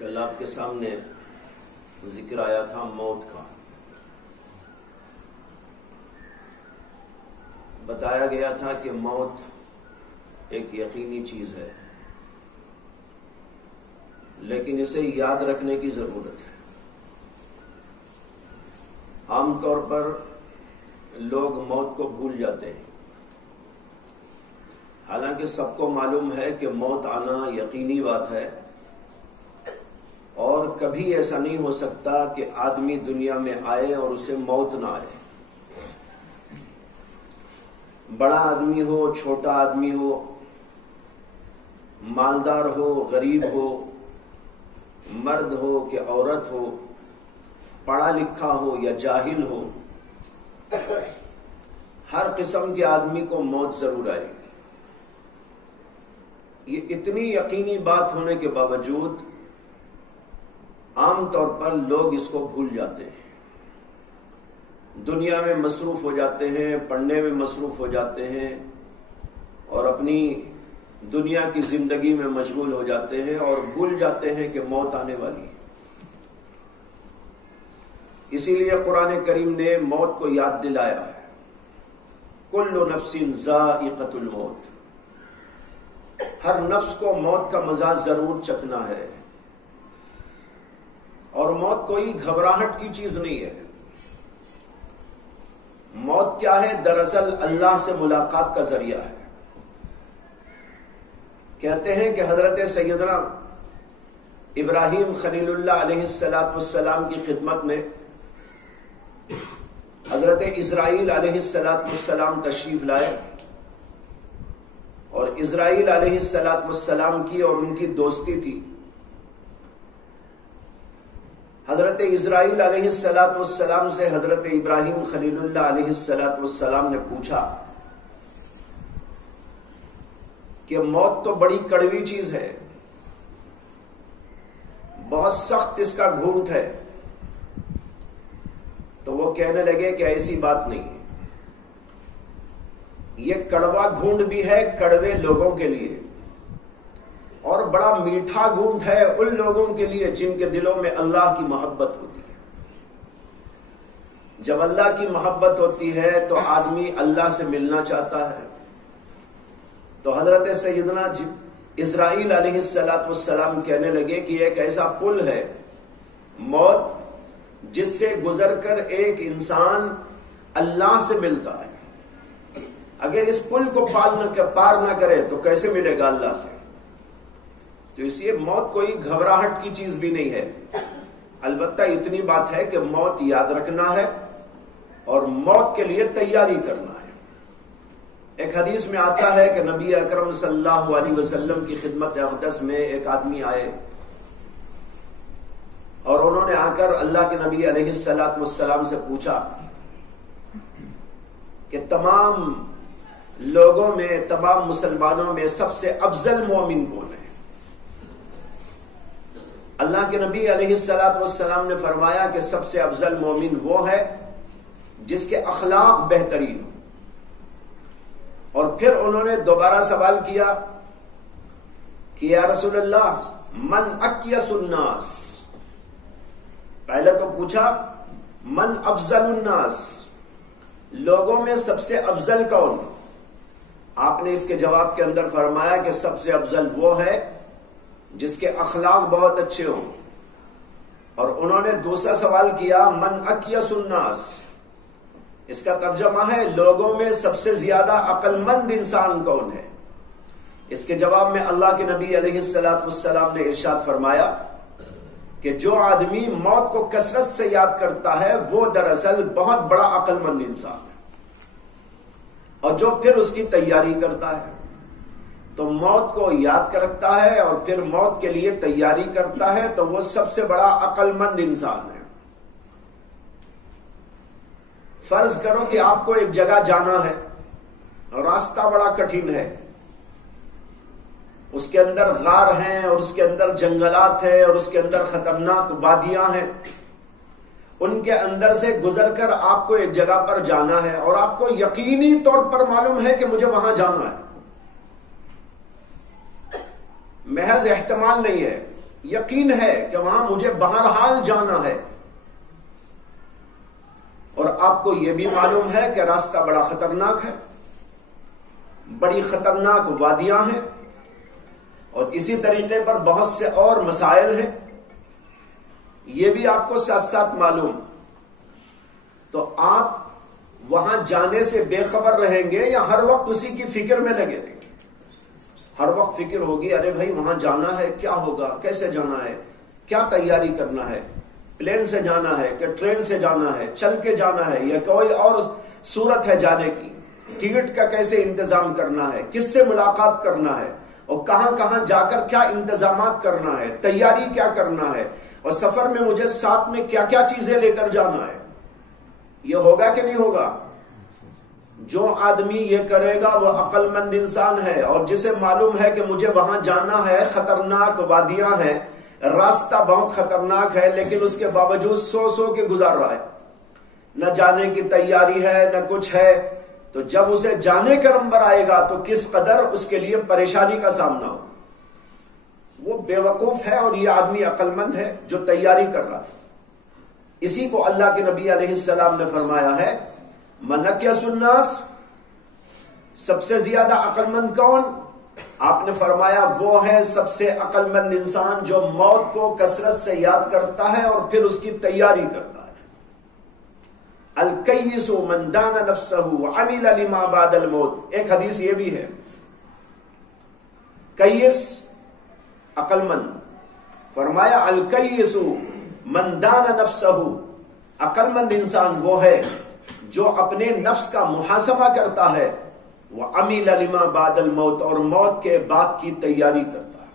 کل آپ کے سامنے ذکر آیا تھا موت کا. بتایا گیا تھا کہ موت ایک یقینی چیز ہے، لیکن اسے یاد رکھنے کی ضرورت ہے. عام طور پر لوگ موت کو بھول جاتے ہیں، حالانکہ سب کو معلوم ہے کہ موت آنا یقینی بات ہے، اور کبھی ایسا نہیں ہو سکتا کہ آدمی دنیا میں آئے اور اسے موت نہ آئے. بڑا آدمی ہو، چھوٹا آدمی ہو، مالدار ہو، غریب ہو، مرد ہو کہ عورت ہو، پڑھا لکھا ہو یا جاہل ہو، ہر قسم کے آدمی کو موت ضرور آئے گی. یہ اتنی یقینی بات ہونے کے باوجود عام طور پر لوگ اس کو بھول جاتے ہیں، دنیا میں مصروف ہو جاتے ہیں، پڑھنے میں مصروف ہو جاتے ہیں، اور اپنی دنیا کی زندگی میں مشغول ہو جاتے ہیں، اور بھول جاتے ہیں کہ موت آنے والی ہے. اسی لیے قرآن کریم نے موت کو یاد دلایا ہے. کل نفس ذائقۃ الموت، ہر نفس کو موت کا مزہ ضرور چکھنا ہے. اور موت کوئی گھبراہٹ کی چیز نہیں ہے. موت کیا ہے؟ دراصل اللہ سے ملاقات کا ذریعہ ہے. کہتے ہیں کہ حضرت سیدنا ابراہیم خلیل اللہ علیہ السلام کی خدمت میں حضرت اسرائیل علیہ السلام تشریف لائے، اور اسرائیل علیہ السلام کی اور ان کی دوستی تھی. حضرت اسرائیل علیہ السلام سے حضرت ابراہیم خلیل اللہ علیہ السلام نے پوچھا کہ موت تو بڑی کڑوی چیز ہے، بہت سخت اس کا گھونٹ ہے. تو وہ کہنے لگے کہ ایسی بات نہیں ہے، یہ کڑوا گھونٹ بھی ہے کڑوے لوگوں کے لیے، اور بڑا میٹھا گھونٹ ہے ان لوگوں کے لیے جن کے دلوں میں اللہ کی محبت ہوتی ہے. جب اللہ کی محبت ہوتی ہے تو آدمی اللہ سے ملنا چاہتا ہے. تو حضرت سیدنا اسرائیل علیہ السلام کہنے لگے کہ ایک ایسا پل ہے موت جس سے گزر کر ایک انسان اللہ سے ملتا ہے. اگر اس پل کو پار نہ کرے تو کیسے ملے گا اللہ سے؟ تو اس لیے موت کوئی گھبراہٹ کی چیز بھی نہیں ہے. البتہ اتنی بات ہے کہ موت یاد رکھنا ہے اور موت کے لیے تیاری کرنا ہے. ایک حدیث میں آتا ہے کہ نبی اکرم صلی اللہ علیہ وسلم کی خدمت اقدس میں ایک آدمی آئے، اور انہوں نے آ کر اللہ کے نبی علیہ السلام سے پوچھا کہ تمام لوگوں میں، تمام مسلمانوں میں سب سے افضل مومن کون ہے؟ اللہ کے نبی علیہ السلام نے فرمایا کہ سب سے افضل مومن وہ ہے جس کے اخلاق بہترین ہو. اور پھر انہوں نے دوبارہ سوال کیا کہ یا رسول اللہ من اکیس الناس. پہلے تو پوچھا من افضل الناس، لوگوں میں سب سے افضل کون؟ آپ نے اس کے جواب کے اندر فرمایا کہ سب سے افضل وہ ہے جس کے اخلاق بہت اچھے ہوں. اور انہوں نے دوسرا سوال کیا من اکیس الناس، اس کا ترجمہ ہے لوگوں میں سب سے زیادہ عقل مند انسان کون ہے؟ اس کے جواب میں اللہ کے نبی علیہ السلام نے ارشاد فرمایا کہ جو آدمی موت کو کثرت سے یاد کرتا ہے وہ دراصل بہت بڑا عقل مند انسان ہے، اور جو پھر اس کی تیاری کرتا ہے. تو موت کو یاد کرتا ہے اور پھر موت کے لیے تیاری کرتا ہے تو وہ سب سے بڑا عقل مند انسان ہے. فرض کرو کہ آپ کو ایک جگہ جانا ہے، راستہ بڑا کٹھن ہے، اس کے اندر غار ہیں اور اس کے اندر جنگلات ہیں اور اس کے اندر خطرناک وادیاں ہیں. ان کے اندر سے گزر کر آپ کو ایک جگہ پر جانا ہے اور آپ کو یقینی طور پر معلوم ہے کہ مجھے وہاں جانا ہے، محض احتمال نہیں ہے. یقین ہے کہ وہاں مجھے بہرحال جانا ہے، اور آپ کو یہ بھی معلوم ہے کہ راستہ بڑا خطرناک ہے، بڑی خطرناک وادیاں ہیں، اور اسی طریقے پر بہت سے اور مسائل ہیں، یہ بھی آپ کو ساتھ ساتھ معلوم، تو آپ وہاں جانے سے بے خبر رہیں گے یا ہر وقت اسی کی فکر میں لگے رہیں گے؟ ہر وقت فکر ہوگی، ارے بھائی وہاں جانا ہے، کیا ہوگا، کیسے جانا ہے، کیا تیاری کرنا ہے، پلین سے جانا ہے کہ ٹرین سے جانا ہے، چل کے جانا ہے یا کوئی اور صورت ہے جانے کی، ٹکٹ کا کیسے انتظام کرنا ہے، کس سے ملاقات کرنا ہے، اور کہاں کہاں جا کر کیا انتظامات کرنا ہے، تیاری کیا کرنا ہے، اور سفر میں مجھے ساتھ میں کیا کیا چیزیں لے کر جانا ہے، یہ ہوگا کہ نہیں ہوگا؟ جو آدمی یہ کرے گا وہ عقل مند انسان ہے، اور جسے معلوم ہے کہ مجھے وہاں جانا ہے، خطرناک وادیاں ہیں، راستہ بہت خطرناک ہے، لیکن اس کے باوجود سو کے گزار رہا ہے، نہ جانے کی تیاری ہے نہ کچھ ہے، تو جب اسے جانے کا نمبر آئے گا تو کس قدر اس کے لیے پریشانی کا سامنا ہو۔ وہ بے وقوف ہے اور یہ آدمی عقل مند ہے جو تیاری کر رہا ہے۔ اسی کو اللہ کے نبی علیہ السلام نے فرمایا ہے، من اکیس الناس، سب سے زیادہ عقل مند کون؟ آپ نے فرمایا وہ ہے سب سے عقل مند انسان جو موت کو کثرت سے یاد کرتا ہے اور پھر اس کی تیاری کرتا ہے۔ الکیس من دان نفسہ وعمل لما بعد الموت، ایک حدیث یہ بھی ہے، کیس عقل مند، فرمایا الکیس من دان نفسہ، عقل مند انسان وہ ہے جو اپنے نفس کا محاسبہ کرتا ہے، وعمل لما بعد الموت، اور موت کے بعد کی تیاری کرتا ہے۔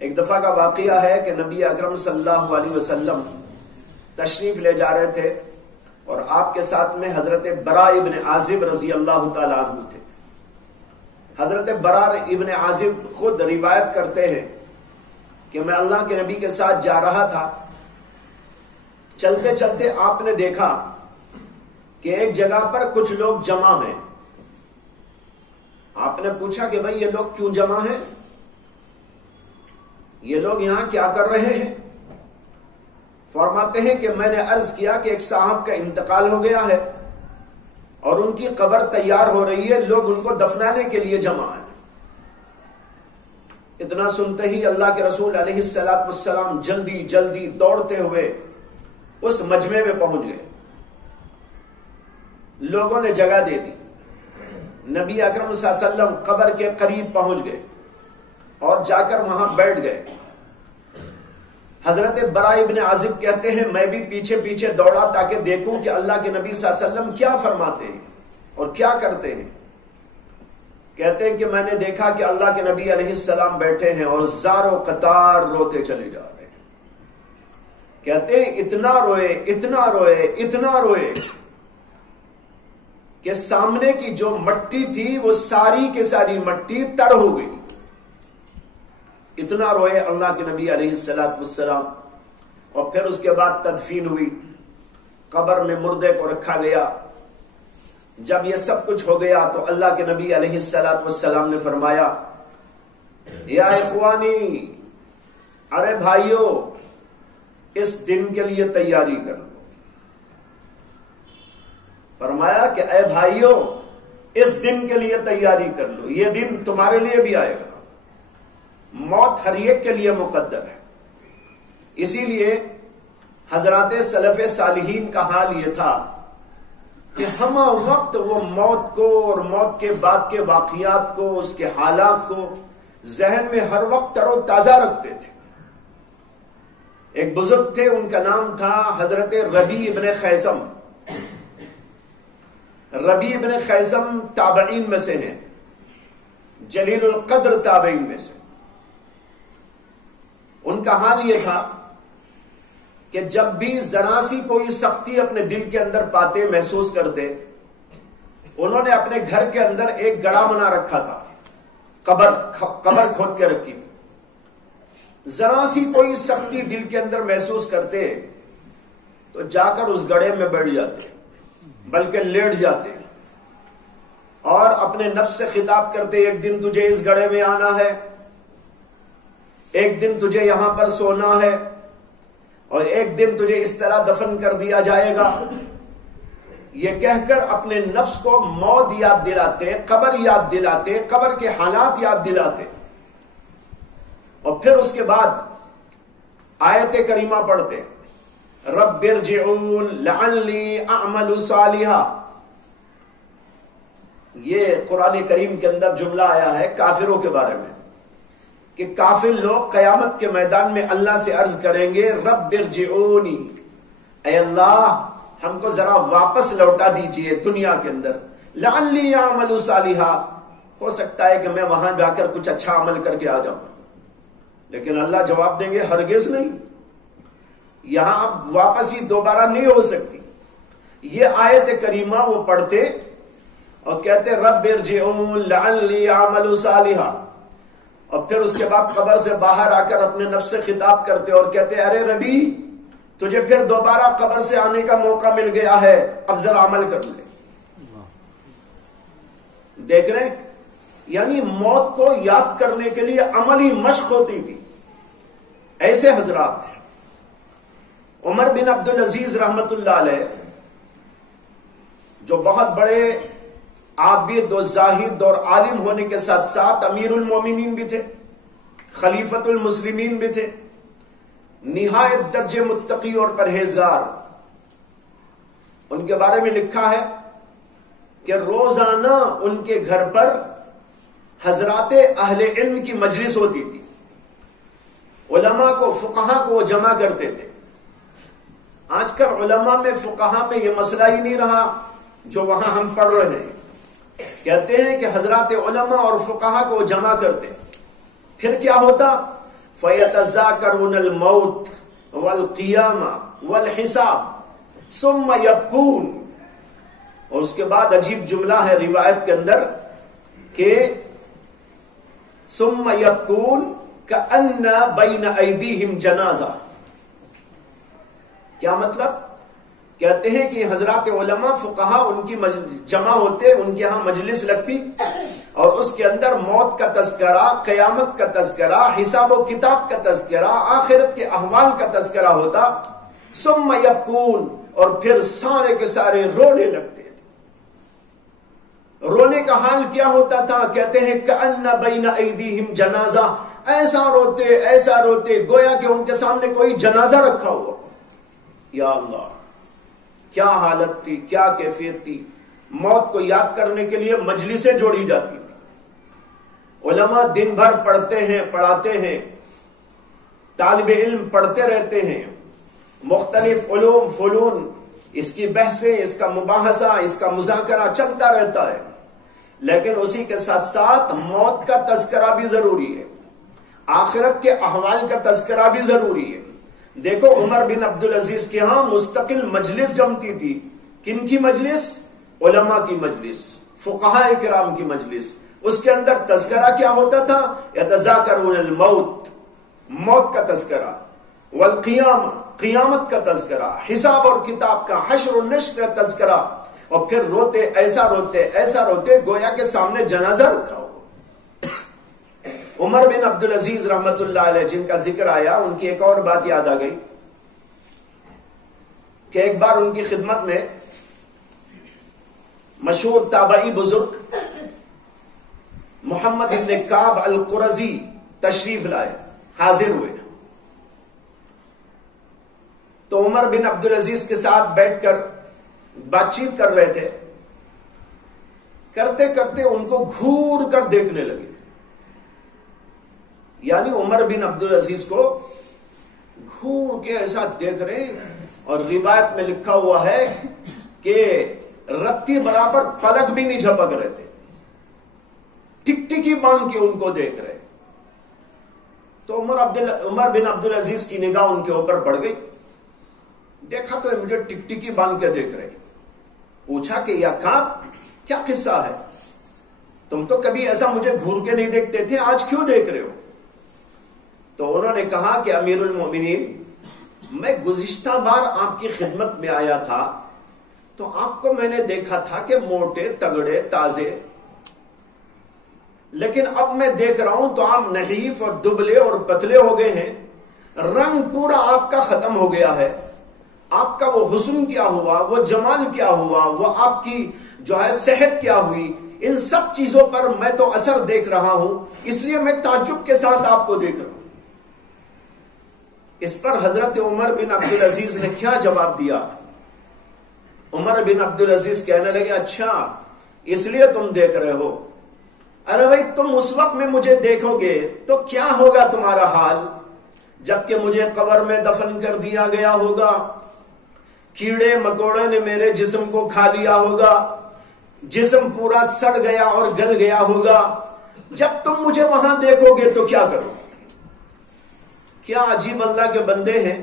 ایک دفعہ کا واقعہ ہے کہ نبی اکرم صلی اللہ علیہ وسلم تشریف لے جا رہے تھے، اور آپ کے ساتھ میں حضرت براء ابن عازب رضی اللہ تعالیٰ عنہ تھے۔ حضرت براء ابن عازب خود روایت کرتے ہیں کہ میں اللہ کے نبی کے ساتھ جا رہا تھا، چلتے چلتے آپ نے دیکھا کہ ایک جگہ پر کچھ لوگ جمع ہیں۔ آپ نے پوچھا کہ بھائی یہ لوگ کیوں جمع ہیں، یہ لوگ یہاں کیا کر رہے ہیں؟ فرماتے ہیں کہ میں نے عرض کیا کہ ایک صاحب کا انتقال ہو گیا ہے اور ان کی قبر تیار ہو رہی ہے، لوگ ان کو دفنانے کے لیے جمع ہیں۔ اتنا سنتے ہی اللہ کے رسول علیہ السلام جلدی جلدی دوڑتے ہوئے اس مجمع میں پہنچ گئے۔ لوگوں نے جگہ دے دی، نبی اکرم صلی اللہ علیہ وسلم قبر کے قریب پہنچ گئے اور جا کر وہاں بیٹھ گئے۔ حضرت براء ابن عازب کہتے ہیں میں بھی پیچھے پیچھے دوڑا تاکہ دیکھوں کہ اللہ کے نبی صلی اللہ علیہ وسلم کیا فرماتے ہیں اور کیا کرتے ہیں۔ کہتے ہیں کہ میں نے دیکھا کہ اللہ کے نبی علیہ السلام بیٹھے ہیں اور زار و قطار روتے چلے جا رہے ہیں۔ کہتے ہیں اتنا روئے اتنا روئے اتنا روئے کہ سامنے کی جو مٹی تھی وہ ساری کے ساری مٹی تر ہو گئی۔ اتنا روئے اللہ کے نبی علیہ السلام، اور پھر اس کے بعد تدفین ہوئی، قبر میں مردے کو رکھا گیا۔ جب یہ سب کچھ ہو گیا تو اللہ کے نبی علیہ السلام نے فرمایا یا اخوانی، ارے بھائیو اس دن کے لیے تیاری کر لو۔ فرمایا کہ اے بھائیو اس دن کے لیے تیاری کر لو، یہ دن تمہارے لیے بھی آئے گا، موت ہر ایک کے لیے مقدر ہے۔ اسی لیے حضرات سلف صالحین کا حال یہ تھا کہ ہم وقت وہ موت کو اور موت کے بعد کے واقعات کو، اس کے حالات کو ذہن میں ہر وقت تر و تازہ رکھتے تھے۔ ایک بزرگ تھے، ان کا نام تھا حضرت ربیع ابن خیثم۔ ربیع ابن خیثم تابعین میں سے ہیں، جلیل القدر تابعین میں سے۔ ان کا حال یہ تھا کہ جب بھی ذرا سی کوئی سختی اپنے دل کے اندر پاتے، محسوس کرتے، انہوں نے اپنے گھر کے اندر ایک گڑھا بنا رکھا تھا، قبر کھود کے رکھی۔ ذرا سی کوئی سختی دل کے اندر محسوس کرتے تو جا کر اس گڑھے میں بیٹھ جاتے، بلکہ لیٹ جاتے، اور اپنے نفس سے خطاب کرتے ایک دن تجھے اس گڑھے میں آنا ہے، ایک دن تجھے یہاں پر سونا ہے اور ایک دن تجھے اس طرح دفن کر دیا جائے گا، یہ کہہ کر اپنے نفس کو موت یاد دلاتے، قبر یاد دلاتے، قبر کے حالات یاد دلاتے، اور پھر اس کے بعد آیت کریمہ پڑھتے، رب ارجعون لعلی اعمل صالحا۔ یہ قرآن کریم کے اندر جملہ آیا ہے کافروں کے بارے میں کہ کافر لوگ قیامت کے میدان میں اللہ سے عرض کریں گے، رب ارجعونی، اے اللہ ہم کو ذرا واپس لوٹا دیجئے دنیا کے اندر، لعلی اعمل صالحا، ہو سکتا ہے کہ میں وہاں جا کر کچھ اچھا عمل کر کے آ جاؤں۔ لیکن اللہ جواب دیں گے ہرگز نہیں، یہاں اب واپس ہی دوبارہ نہیں ہو سکتی۔ یہ آیت کریمہ وہ پڑھتے اور کہتے رب ارجعون لعلی اعمل صالحا، اور پھر اس کے بعد قبر سے باہر آ کر اپنے نفس سے خطاب کرتے اور کہتے ارے ربی تجھے پھر دوبارہ قبر سے آنے کا موقع مل گیا ہے، اب ذرا عمل کر لے۔ دیکھ رہے ہیں، یعنی موت کو یاد کرنے کے لیے عملی مشق ہوتی تھی۔ ایسے حضرات تھے۔ عمر بن عبدالعزیز رحمت اللہ علیہ جو بہت بڑے عابد و زاہد اور عالم ہونے کے ساتھ ساتھ امیر المومنین بھی تھے، خلیفۃ المسلمین بھی تھے، نہایت درجے متقی اور پرہیزگار۔ ان کے بارے میں لکھا ہے کہ روزانہ ان کے گھر پر حضرات اہل علم کی مجلس ہوتی تھی، علماء کو، فقہا کو وہ جمع کرتے تھے۔ آج کل علماء میں، فقہا میں یہ مسئلہ ہی نہیں رہا جو وہاں ہم پڑھ رہے ہیں۔ کہتے ہیں کہ حضرات علماء اور فقہا کو جمع کرتے، پھر کیا ہوتا، فَيَتَذَاكَرُونَ الْمَوْتِ وَالْقِيَامَةِ وَالْحِسَابِ ثُمَّ يَبْكُونَ۔ اور اس کے بعد عجیب جملہ ہے روایت کے اندر کہ ثُمَّ يَبْكُونَ كَأَنَّ بَيْنَ أَيْدِيهِمْ جَنَازَةٌ۔ کیا مطلب؟ کہتے ہیں کہ حضرات علماء فقہا ان کی جمع ہوتے، ان کے ہاں مجلس لگتی اور اس کے اندر موت کا تذکرہ، قیامت کا تذکرہ، حساب و کتاب کا تذکرہ، آخرت کے احوال کا تذکرہ ہوتا۔ ثم یبکون، اور پھر سارے کے سارے رونے لگتے تھے۔ رونے کا حال کیا ہوتا تھا؟ کہتے ہیں کأن بین ایدیہم جنازہ، ایسا روتے گویا کہ ان کے سامنے کوئی جنازہ رکھا ہوا۔ یا اللہ، کیا حالت تھی، کیا کیفیت تھی۔ موت کو یاد کرنے کے لیے مجلسیں جوڑی جاتی تھی، علماء دن بھر پڑھتے ہیں، پڑھاتے ہیں، طالب علم پڑھتے رہتے ہیں، مختلف علوم فنون، اس کی بحثیں، اس کا مباحثہ، اس کا مذاکرہ چلتا رہتا ہے۔ لیکن اسی کے ساتھ ساتھ موت کا تذکرہ بھی ضروری ہے، آخرت کے احوال کا تذکرہ بھی ضروری ہے۔ دیکھو عمر بن عبدالعزیز کے ہاں مستقل مجلس جمتی تھی۔ کن کی مجلس؟ علماء کی مجلس، فقہاء کرام کی مجلس۔ اس کے اندر تذکرہ کیا ہوتا تھا؟ یتذاکرون الموت، موت کا تذکرہ، والقیامہ، قیامت کا تذکرہ، حساب اور کتاب کا، حشر و نشر کا تذکرہ، اور پھر روتے، ایسا روتے گویا کے سامنے جنازہ رکھا ہو۔ عمر بن عبدالعزیز رحمت اللہ علیہ جن کا ذکر آیا، ان کی ایک اور بات یاد آ گئی کہ ایک بار ان کی خدمت میں مشہور تابعی بزرگ محمد بن کعب القرظی تشریف لائے، حاضر ہوئے۔ تو عمر بن عبدالعزیز کے ساتھ بیٹھ کر بات چیت کر رہے تھے، کرتے کرتے ان کو گھور کر دیکھنے لگے۔ یعنی عمر بن عبدالعزیز کو گھور کے ایسا دیکھ رہے، اور روایت میں لکھا ہوا ہے کہ رتی برابر پلک بھی نہیں جھپک رہے تھے، ٹکٹکی باندھ کے ان کو دیکھ رہے۔ تو عمر بن عبدالعزیز کی نگاہ ان کے اوپر پڑ گئی، دیکھا تو مجھے ٹکٹکی باندھ کے دیکھ رہے۔ پوچھا کہ یا کعب، کیا قصہ ہے؟ تم تو کبھی ایسا مجھے گھور کے نہیں دیکھتے تھے، آج کیوں دیکھ رہے ہو؟ تو انہوں نے کہا کہ امیر المومنین، میں گزشتہ بار آپ کی خدمت میں آیا تھا تو آپ کو میں نے دیکھا تھا کہ موٹے، تگڑے، تازے، لیکن اب میں دیکھ رہا ہوں تو آپ نحیف اور دبلے اور پتلے ہو گئے ہیں، رنگ پورا آپ کا ختم ہو گیا ہے، آپ کا وہ حسن کیا ہوا، وہ جمال کیا ہوا، وہ آپ کی جو ہے صحت کیا ہوئی، ان سب چیزوں پر میں تو اثر دیکھ رہا ہوں، اس لیے میں تعجب کے ساتھ آپ کو دیکھ رہا ہوں۔ اس پر حضرت عمر بن عبدالعزیز نے کیا جواب دیا؟ عمر بن عبدالعزیز کہنے لگے اچھا اس لیے تم دیکھ رہے ہو، ارے بھائی تم اس وقت میں مجھے دیکھو گے تو کیا ہوگا تمہارا حال جبکہ مجھے قبر میں دفن کر دیا گیا ہوگا، کیڑے مکوڑے نے میرے جسم کو کھا لیا ہوگا، جسم پورا سڑ گیا اور گل گیا ہوگا، جب تم مجھے وہاں دیکھو گے تو کیا کرو؟ کیا عجیب اللہ کے بندے ہیں،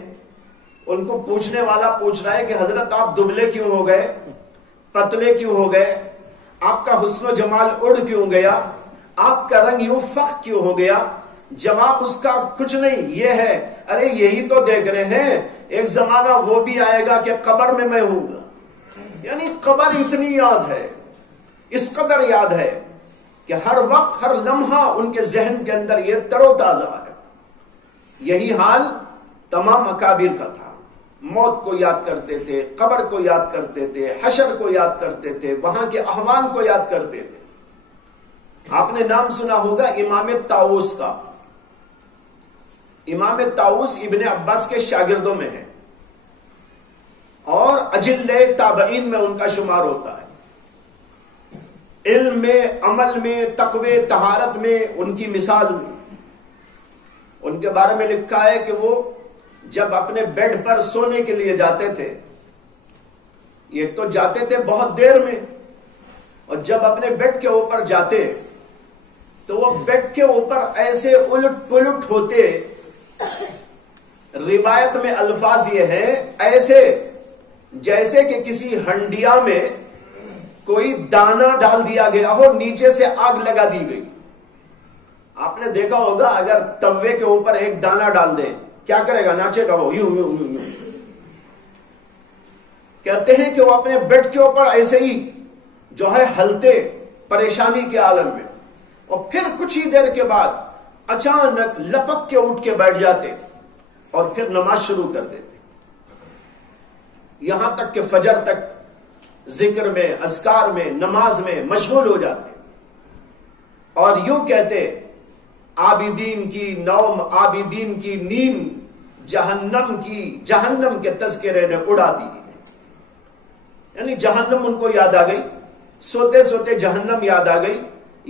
ان کو پوچھنے والا پوچھ رہا ہے کہ حضرت آپ دبلے کیوں ہو گئے، پتلے کیوں ہو گئے، آپ کا حسن و جمال اڑ کیوں گیا، آپ کا رنگ یوں فخ کیوں ہو گیا؟ جواب اس کا کچھ نہیں، یہ ہے ارے یہی تو دیکھ رہے ہیں، ایک زمانہ وہ بھی آئے گا کہ قبر میں ہوں گا۔ یعنی قبر اتنی یاد ہے، اس قدر یاد ہے کہ ہر وقت ہر لمحہ ان کے ذہن کے اندر یہ تر و تازہ ہے۔ یہی حال تمام اکابر کا تھا، موت کو یاد کرتے تھے، قبر کو یاد کرتے تھے، حشر کو یاد کرتے تھے، وہاں کے احوال کو یاد کرتے تھے۔ آپ نے نام سنا ہوگا امام طاؤس کا، امام طاؤس ابن عباس کے شاگردوں میں ہے اور اجل تابعین میں ان کا شمار ہوتا ہے۔ علم میں، عمل میں، تقوی طہارت میں ان کی مثال میں، ان کے بارے میں لکھا ہے کہ وہ جب اپنے بیڈ پر سونے کے لیے جاتے تھے، یہ تو جاتے تھے بہت دیر میں، اور جب اپنے بیڈ کے اوپر جاتے تو وہ بیڈ کے اوپر ایسے الٹ پلٹ ہوتے، روایت میں الفاظ یہ ہے ایسے جیسے کہ کسی ہنڈیا میں کوئی دانہ ڈال دیا گیا ہو، نیچے سے آگ لگا دی گئی۔ آپ نے دیکھا ہوگا اگر توے کے اوپر ایک دانہ ڈال دیں کیا کرے گا؟ ناچے گا وہ، یوں یوں یوں یوں۔ کہتے ہیں کہ وہ اپنے بیڈ کے اوپر ایسے ہی جو ہے ہلتے پریشانی کے عالم میں، اور پھر کچھ ہی دیر کے بعد اچانک لپک کے اٹھ کے بیٹھ جاتے اور پھر نماز شروع کر دیتے، یہاں تک کہ فجر تک ذکر میں، اذکار میں، نماز میں مشغول ہو جاتے، اور یوں کہتے عابدین کی نوم، عابدین کی نیند جہنم کے تذکرے نے اڑا دی۔ یعنی جہنم ان کو یاد آ گئی، سوتے سوتے جہنم یاد آ گئی،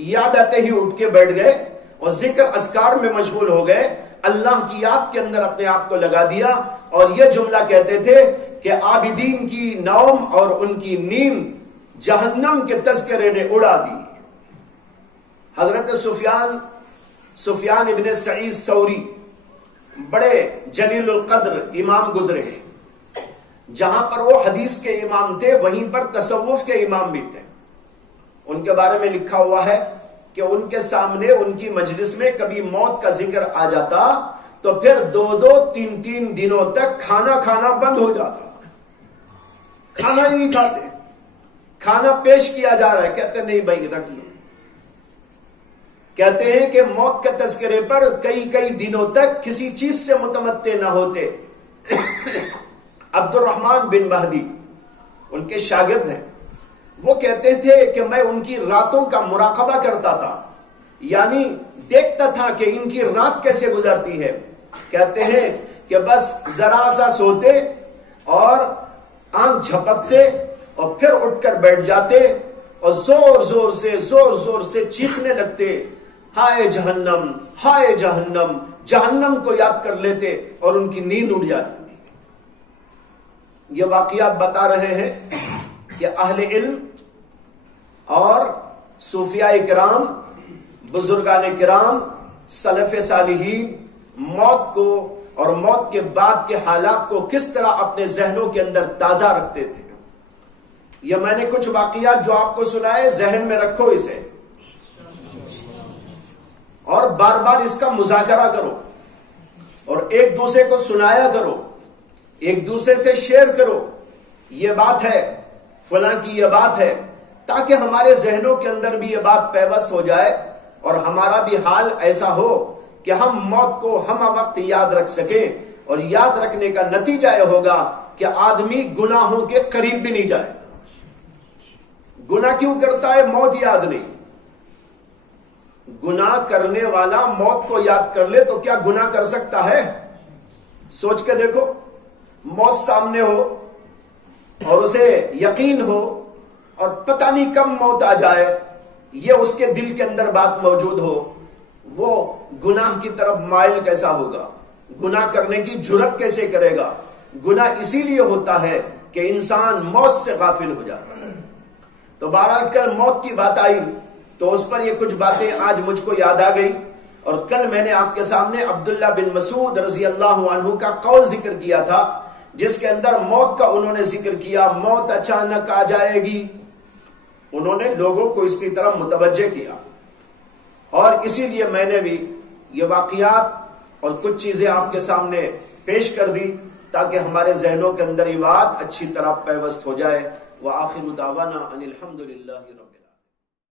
یاد آتے ہی اٹھ کے بیٹھ گئے اور ذکر اذکار میں مشغول ہو گئے، اللہ کی یاد کے اندر اپنے آپ کو لگا دیا، اور یہ جملہ کہتے تھے کہ عابدین کی نوم اور ان کی نیند جہنم کے تذکرے نے اڑا دی۔ حضرت سفیان ابن سعید ثوری بڑے جلیل القدر امام گزرے ہیں، جہاں پر وہ حدیث کے امام تھے وہیں پر تصوف کے امام بھی تھے۔ ان کے بارے میں لکھا ہوا ہے کہ ان کے سامنے ان کی مجلس میں کبھی موت کا ذکر آ جاتا تو پھر 2-3 دنوں تک کھانا بند ہو جاتا، کھانا ہی نہیں کھاتے، کھانا پیش کیا جا رہا ہے، کہتے نہیں بھائی رکھ لو۔ کہتے ہیں کہ موت کے تذکرے پر کئی دنوں تک کسی چیز سے متمتع نہ ہوتے۔ عبد الرحمن بن مہدی ان کے شاگرد ہیں، وہ کہتے تھے کہ میں ان کی راتوں کا مراقبہ کرتا تھا، یعنی دیکھتا تھا کہ ان کی رات کیسے گزرتی ہے۔ کہتے ہیں کہ بس ذرا سا سوتے اور آنکھ جھپکتے اور پھر اٹھ کر بیٹھ جاتے اور زور زور سے چیخنے لگتے، ہائے جہنم، ہائے جہنم، جہنم کو یاد کر لیتے اور ان کی نیند اڑ جاتی۔ یہ واقعات بتا رہے ہیں کہ اہل علم اور صوفیاء کرام، بزرگان کرام، سلف صالحین موت کو اور موت کے بعد کے حالات کو کس طرح اپنے ذہنوں کے اندر تازہ رکھتے تھے۔ یہ میں نے کچھ واقعات جو آپ کو سنائے، ذہن میں رکھو اسے، اور بار بار اس کا مذاکرہ کرو اور ایک دوسرے کو سنایا کرو، ایک دوسرے سے شیئر کرو، یہ بات ہے فلاں کی، یہ بات ہے، تاکہ ہمارے ذہنوں کے اندر بھی یہ بات پیوست ہو جائے اور ہمارا بھی حال ایسا ہو کہ ہم موت کو ہم وقت یاد رکھ سکیں، اور یاد رکھنے کا نتیجہ یہ ہوگا کہ آدمی گناہوں کے قریب بھی نہیں جائے۔ گناہ کیوں کرتا ہے؟ موت یاد نہیں۔ گناہ کرنے والا موت کو یاد کر لے تو کیا گناہ کر سکتا ہے؟ سوچ کے دیکھو، موت سامنے ہو اور اسے یقین ہو اور پتہ نہیں کب موت آ جائے، یہ اس کے دل کے اندر بات موجود ہو، وہ گناہ کی طرف مائل کیسا ہوگا؟ گناہ کرنے کی جرت کیسے کرے گا؟ گناہ اسی لیے ہوتا ہے کہ انسان موت سے غافل ہو جاتا ہے۔ تو بہرحال کل موت کی بات آئی تو اس پر یہ کچھ باتیں آج مجھ کو یاد آ گئی، اور کل میں نے آپ کے سامنے عبداللہ بن مسعود رضی اللہ عنہ کا قول ذکر کیا تھا، جس کے اندر موت کا انہوں نے ذکر کیا، موت اچانک آ جائے گی۔ انہوں نے لوگوں کو اس کی طرف متوجہ کیا، اور اسی لیے میں نے بھی یہ واقعات اور کچھ چیزیں آپ کے سامنے پیش کر دی تاکہ ہمارے ذہنوں کے اندر یہ بات اچھی طرح پیوست ہو جائے۔ وآخر دعوانا ان الحمد للہ رب